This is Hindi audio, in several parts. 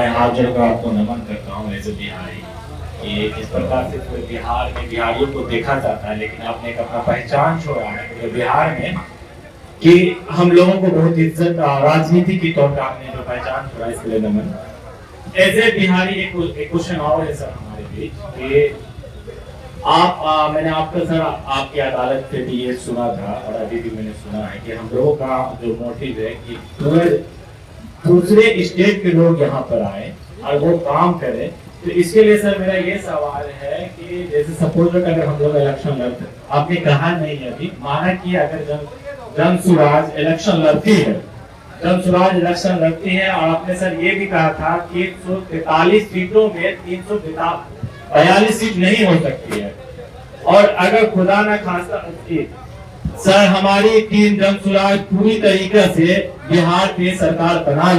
मैं हाथ जोड़कर आपको नमन करता हूँ एज ए बिहारी कि इस प्रकार से पूरे बिहार में बिहारियों को देखा जाता है, लेकिन आपने एक अपना पहचान छोड़ा है पूरे बिहार में कि हम लोगों को बहुत इज्जत राजनीति के तौर पर आपने जो पहचान छोड़ा, इसके लिए नमन। एज ए बिहारी एक क्वेश्चन और है सर हमारे बीच कि मैंने आपका सर आपकी अदालत से भी ये सुना था और अभी भी मैंने सुना है कि हम लोगों का जो मोटिव है कि दूसरे स्टेट के लोग यहाँ पर आए और वो काम करें। तो इसके लिए सर मेरा ये सवाल है कि जैसे सपोज अगर हम लोग इलेक्शन लड़ते, आपने कहा नहीं अभी, माना कि अगर जनसुराज इलेक्शन लड़ती है, जनसुराज इलेक्शन लड़ती है और आपने सर ये भी कहा था कि 143 सीटों में 342 सीट नहीं हो सकती है, और अगर खुदा न खास्ता सर हमारी टीम जनसुराज पूरी तरीके से बिहार की सरकार बना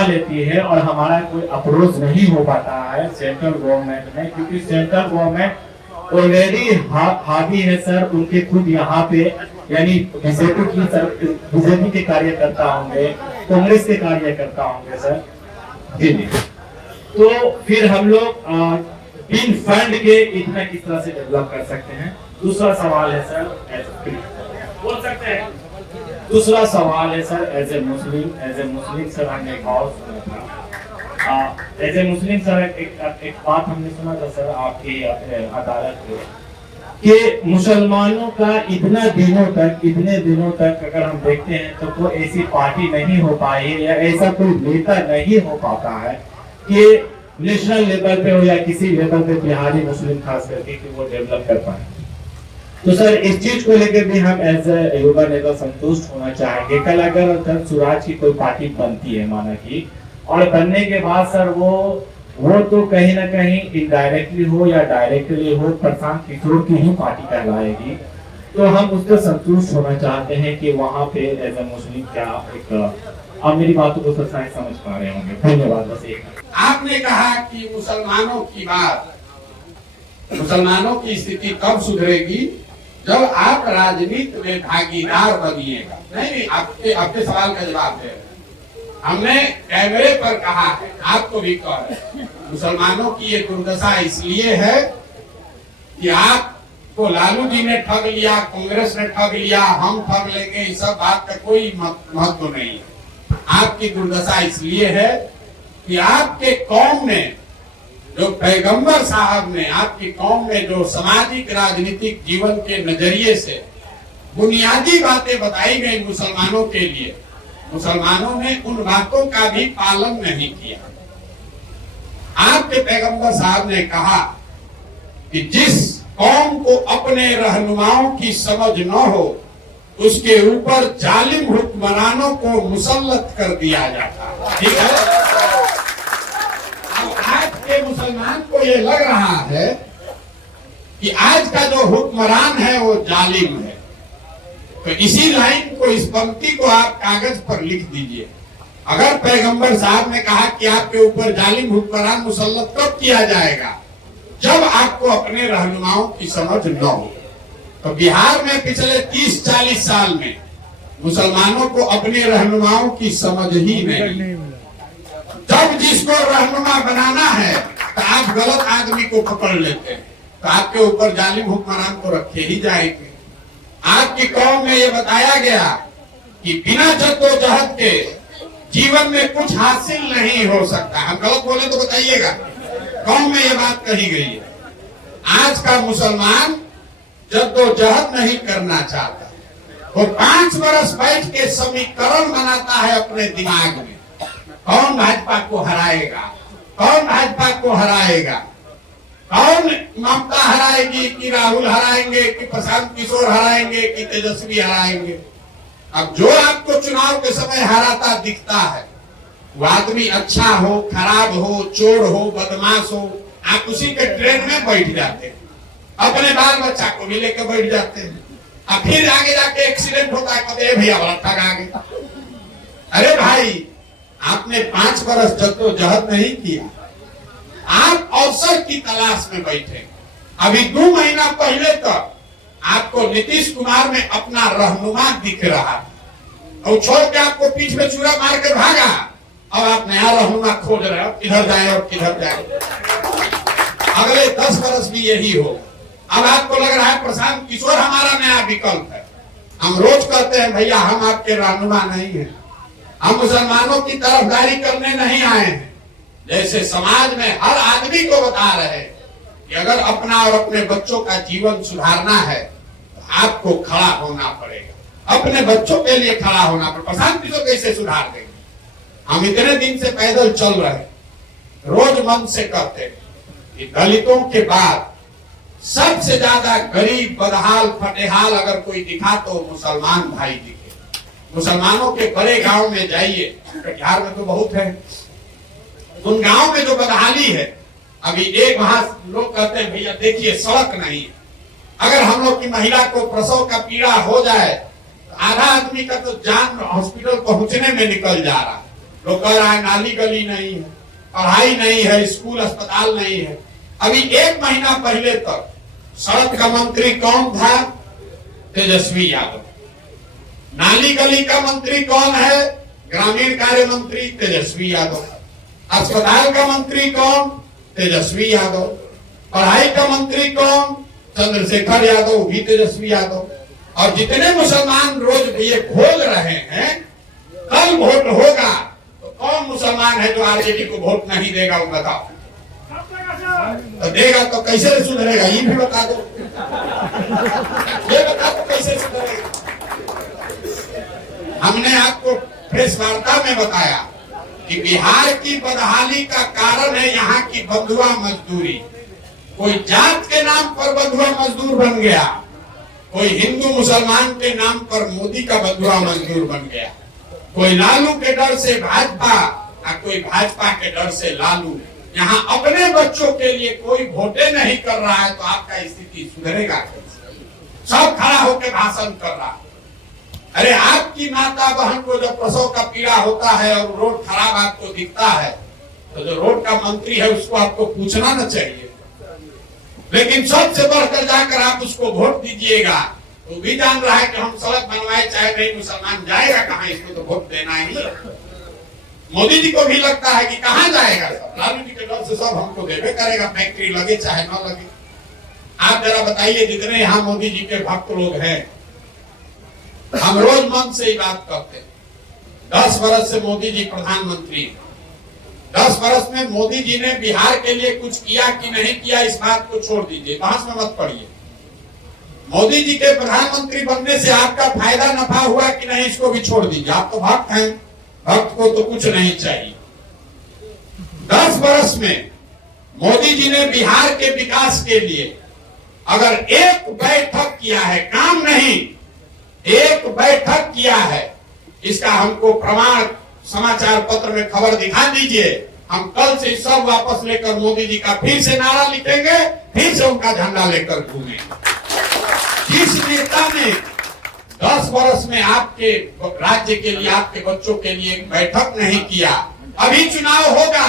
लेती है और हमारा कोई अप्रोच नहीं हो पाता है सेंट्रल गवर्नमेंट में, क्योंकि सेंट्रल गवर्नमेंट ऑलरेडी हावी है सर, उनके खुद यहाँ पे यानी बीजेपी के कार्यकर्ता होंगे, कांग्रेस के कार्यकर्ता होंगे सर जी। तो फिर हम लोग बिन फंड के इतना किस तरह से डेवलप कर सकते हैं? दूसरा सवाल है सर, बोल सकते हैं। दूसरा सवाल है sir, as a Muslim sir हमने एक और सुना था, एज ए मुस्लिम सर एक बात हमने सुना था सर आपकी अदालत में कि मुसलमानों का इतने दिनों तक अगर हम देखते हैं तो कोई ऐसी पार्टी नहीं हो पाई या ऐसा कोई नेता नहीं हो पाता है कि नेशनल लेवल पे हो या किसी लेवल पे बिहारी मुस्लिम खास करके कि वो डेवलप कर पाए। तो सर इस चीज को लेकर भी हम एज ए युवा नेता संतुष्ट होना चाहेंगे। कल अगर जनसुराज की कोई पार्टी बनती है माना कि, और बनने के बाद सर वो तो कहीं ना कहीं इनडायरेक्टली हो या डायरेक्टली हो प्रशांत किशोर की ही पार्टी कहलाएगी, तो हम उससे संतुष्ट होना चाहते हैं कि वहाँ पे एज ए मुस्लिम क्या एक आप मेरी बातों को सच्चाई समझ पा रहे होंगे। धन्यवाद। बस एक आपने कहा कि मुसलमानों की स्थिति कब सुधरेगी? जब आप राजनीति में भागीदार बनिएगा। नहीं, आपके सवाल का जवाब है। हमने कैमरे पर कहा है, आपको भी कह रहे हैं, मुसलमानों की ये दुर्दशा इसलिए है कि आपको लालू जी ने ठग लिया, कांग्रेस ने ठग लिया, हम ठग लेंगे, इस सब बात का कोई महत्व नहीं है। आपकी दुर्दशा इसलिए है कि आपके कौम ने, जो पैगंबर साहब ने आपकी कौम में जो सामाजिक राजनीतिक जीवन के नजरिए से बुनियादी बातें बताई गई मुसलमानों के लिए, मुसलमानों ने उन बातों का भी पालन नहीं किया। आपके पैगंबर साहब ने कहा कि जिस कौम को अपने रहनुमाओं की समझ न हो उसके ऊपर जालिम हुक्मरानों को मुसल्लत कर दिया जाता। ठीक है, आज के मुसलमान को ये लग रहा है कि आज का जो हुक्मरान है वो जालिम है। तो इसी लाइन को, इस पंक्ति को आप कागज पर लिख दीजिए। अगर पैगंबर साहब ने कहा कि आपके ऊपर जालिम हुक्मरान मुसल्लत कब किया जाएगा? जब आपको अपने रहनुमाओं की समझ न हो। तो बिहार में पिछले 30-40 साल में मुसलमानों को अपने रहनुमाओं की समझ ही नहीं। जब जिसको रहनुमा बनाना है तो आप गलत आदमी को पकड़ लेते हैं, तो आपके ऊपर जालिम हुक्मरान को रखे ही जाएंगे। आपकी कौम में ये बताया गया कि बिना जद्दोजहद के जीवन में कुछ हासिल नहीं हो सकता। हम गलत बोले तो बताइएगा, कौम में ये बात कही गई है। आज का मुसलमान जद्दोजहद नहीं करना चाहता, वो 5 बरस बैठ के समीकरण बनाता है अपने दिमाग में, कौन भाजपा को हराएगा, कौन भाजपा को हराएगा, कौन ममता हराएगी, कि राहुल हराएंगे, कि प्रशांत किशोर हराएंगे, कि तेजस्वी हराएंगे। अब जो आपको चुनाव के समय हराता दिखता है वो आदमी अच्छा हो, खराब हो, चोर हो, बदमाश हो, आप उसी के ट्रेन में बैठ जाते हैं, अपने बाल बच्चा को भी लेकर बैठ जाते हैं। अब फिर आगे जाके एक्सीडेंट होता है, कहते हैं भैया बड़ा ठग आ गया। अरे भाई, आपने 5 बरस जद्दोजहद नहीं किया, आप अवसर की तलाश में बैठे। अभी 2 महीना पहले तक आपको नीतीश कुमार में अपना रहनुमा दिख रहा था, और छोड़ के आपको पीठ में चूड़ा मार के भागा। अब आप नया रहनुमा खोज रहे हो, किधर जाए और किधर जाए। अगले 10 वर्ष भी यही हो। अब आपको लग रहा है प्रशांत किशोर हमारा नया विकल्प है। हम रोज कहते हैं भैया हम आपके रहनुमा नहीं है, हम मुसलमानों की तरफदारी करने नहीं आए हैं। जैसे समाज में हर आदमी को बता रहे हैं कि अगर अपना और अपने बच्चों का जीवन सुधारना है तो आपको खड़ा होना पड़ेगा, अपने बच्चों के लिए खड़ा होना पड़ेगा। प्रशांत किशोर कैसे सुधार देंगे? हम इतने दिन से पैदल चल रहे, रोज मन से कहते हैं कि दलितों के बाद सबसे ज्यादा गरीब, बदहाल, फटेहाल अगर कोई दिखा तो मुसलमान भाई दिखे। मुसलमानों के बड़े गांव में जाइए, कटिहार में तो बहुत है, उन गांव में जो बदहाली है, अभी एक वहां लोग कहते हैं भैया देखिए सड़क नहीं है। अगर हम लोग की महिला को प्रसव का पीड़ा हो जाए तो आधा आदमी का तो जान हॉस्पिटल पहुंचने में निकल जा रहा है। लोग कह रहा है नाली गली नहीं है, पढ़ाई नहीं है, स्कूल अस्पताल नहीं है। अभी 1 महीना पहले तक सड़क का मंत्री कौन था? तेजस्वी यादव। नाली गली का मंत्री कौन है? ग्रामीण कार्य मंत्री तेजस्वी यादव। अस्पताल का मंत्री कौन? तेजस्वी यादव। पढ़ाई का मंत्री कौन? चंद्रशेखर यादव, भी तेजस्वी यादव। और जितने मुसलमान रोज ये खोज रहे हैं कल वोट होगा तो कौन मुसलमान है जो आरजेडी को वोट नहीं देगा? वो बताओ। तो देगा तो कैसे सुधरेगा? ये भी बता दो, ये बता दो कैसे सुधरेगा। हमने आपको प्रेस वार्ता में बताया कि बिहार की बदहाली का कारण है यहाँ की बंधुआ मजदूरी। कोई जात के नाम पर बंधुआ मजदूर बन गया, कोई हिंदू मुसलमान के नाम पर मोदी का बंधुआ मजदूर बन गया, कोई लालू के डर से भाजपा और कोई भाजपा के डर से लालू। यहाँ अपने बच्चों के लिए कोई वोटे नहीं कर रहा है तो आपका स्थिति सुधरेगा कैसे? सब खड़ा होकर भाषण कर रहा है। अरे आपकी माता बहन को जब प्रसव का पीड़ा होता है और रोड खराब आपको दिखता है तो जो रोड का मंत्री है उसको आपको पूछना न चाहिए, लेकिन सबसे बढ़कर जाकर आप उसको वोट दीजिएगा। तो भी जान रहा है कि हम सड़क बनवाए चाहे नहीं, मुसलमान जाएगा कहाँ? इसको तो वोट देना ही है। मोदी जी को भी लगता है कि कहाँ जाएगा, लालू जी के डर से सब हमको देवे करेगा, फैक्ट्री लगे चाहे न लगे। आप जरा बताइए जितने यहाँ मोदी जी के भक्त लोग हैं, हम रोज मन से ही बात करते हैं। 10 वर्ष से मोदी जी प्रधानमंत्री हैं। 10 वर्ष में मोदी जी ने बिहार के लिए कुछ किया कि नहीं किया इस बात को छोड़ दीजिए, बहस में मत पड़िए। मोदी जी के प्रधानमंत्री बनने से आपका फायदा नफा हुआ कि नहीं इसको भी छोड़ दीजिए। आप तो भक्त हैं, भक्त को तो कुछ नहीं चाहिए। 10 वर्ष में मोदी जी ने बिहार के विकास के लिए अगर एक बैठक किया है, काम नहीं, एक बैठक किया है, इसका हमको प्रमाण समाचार पत्र में खबर दिखा दीजिए। हम कल से सब वापस लेकर मोदी जी का फिर से नारा लिखेंगे, फिर से उनका झंडा लेकर घूमेंगे। जिस नेता ने 10 वर्ष में आपके राज्य के लिए, आपके बच्चों के लिए एक बैठक नहीं किया, अभी चुनाव होगा।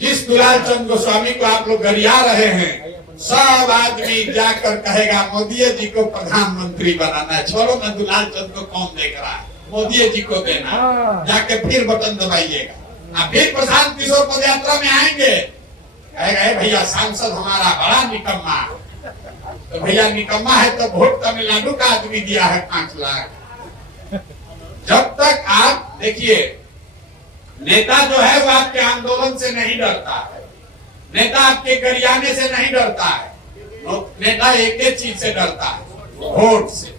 जिस दुलाल चंद गोस्वामी को आप लोग गरिया रहे हैं, सब आदमी जाकर कहेगा मोदी जी को प्रधानमंत्री बनाना है। छोड़ो ना दुलाल चंद को कौन देख रहा है, मोदी जी को देना। जाके फिर बटन दबाइएगा। फिर प्रशांत किशोर पद यात्रा में आएंगे, कहेगा भैया सांसद हमारा बड़ा निकम्मा। तो भैया निकम्मा है तो वोट तमिलनाडु का आदमी दिया है 5 लाख। जब तक आप देखिए, नेता जो है वो आपके आंदोलन से नहीं डरता है, नेता आपके गरियाने से नहीं डरता है, नेता एक ही चीज से डरता है, वोट से।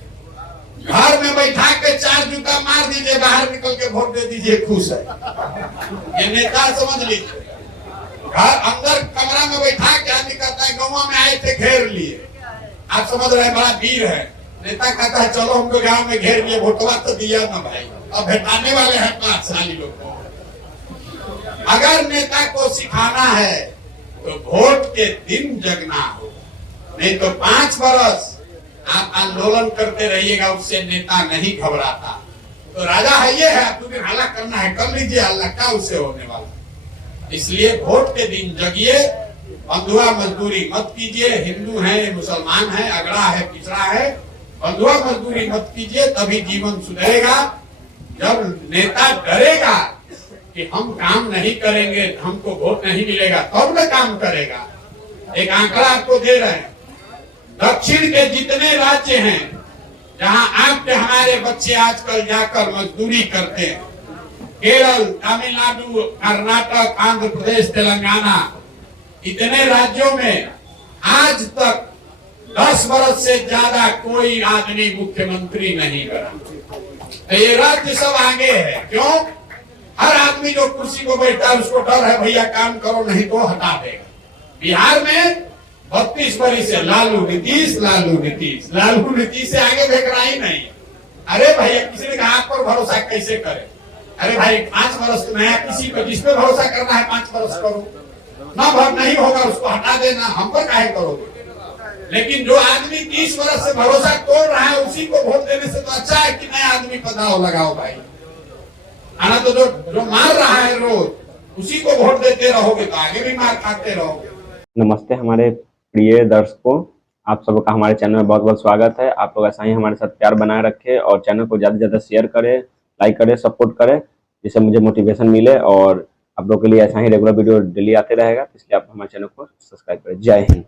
घर में बैठा के 4 जूता मार दीजिए, बाहर निकल के वोट दे दीजिए, खुश है। ये नेता समझ लीजिए। घर अंदर कमरा में बैठा के आदमी कहता है गाँव में आए थे घेर लिए, आप समझ रहे हैं बड़ा वीर है। नेता कहता है चलो हमको गांव में घेर लिए, वोटवा तो दिया ना भाई, अब भेटाने वाले हैं 5 साल लोग को। अगर नेता को सिखाना है तो वोट के दिन जगना होगा, नहीं तो 5 वर्ष आप आंदोलन करते रहिएगा, उससे नेता नहीं घबराता। तो राजा है ये है, आपको दिन हल्ला करना है कर लीजिए, हल्ला क्या उससे होने वाला। इसलिए वोट के दिन जगिए, बंधुआ मजदूरी मत कीजिए। हिंदू है, मुसलमान है, अगड़ा है, पिछड़ा है, बंधुआ मजदूरी मत कीजिए, तभी जीवन सुधरेगा। जब नेता डरेगा कि हम काम नहीं करेंगे, हमको वोट नहीं मिलेगा, तब न काम करेगा। एक आंकड़ा आपको दे रहे हैं, दक्षिण के जितने राज्य हैं जहां आपके हमारे बच्चे आजकल जाकर मजदूरी करते हैं, केरल, तमिलनाडु, कर्नाटक, आंध्र प्रदेश, तेलंगाना, इतने राज्यों में आज तक 10 वर्ष से ज्यादा कोई आदमी मुख्यमंत्री नहीं बना। तो ये राज्य सब आगे है। क्यों? हर आदमी जो कुर्सी को बैठता है उसको डर है, भैया काम करो नहीं तो हटा देगा। बिहार में 32 वर्ष से लालू नीतीश, लालू नीतीश, लालू नीतीश से आगे देख रहा ही नहीं। अरे भैया, किसी ने कहा आप पर भरोसा कैसे करे? अरे भाई 5 वर्ष नया किसी पर जिस पे भरोसा करना है 5 वर्ष करो, ना भर नहीं होगा उसको हटा देना, हम पर काहे करोगे? लेकिन जो आदमी 30 वर्ष से भरोसा तोड़ रहा है उसी को वोट देने से तो अच्छा है कि नया आदमी पदाव लगाओ भाई। आना तो जो मार रहा है रोज उसी को वोट देते रहोगे तो आगे भी मार खाते रहोगे। नमस्ते हमारे प्रिय दर्शकों, आप सबका हमारे चैनल में बहुत बहुत स्वागत है। आप लोग ऐसा ही हमारे साथ प्यार बनाए रखें और चैनल को ज़्यादा से ज़्यादा शेयर करें, लाइक करें, सपोर्ट करें, जिससे मुझे मोटिवेशन मिले और आप लोग के लिए ऐसा ही रेगुलर वीडियो डेली आते रहेगा। इसलिए आप हमारे चैनल को सब्सक्राइब करें। जय हिंद।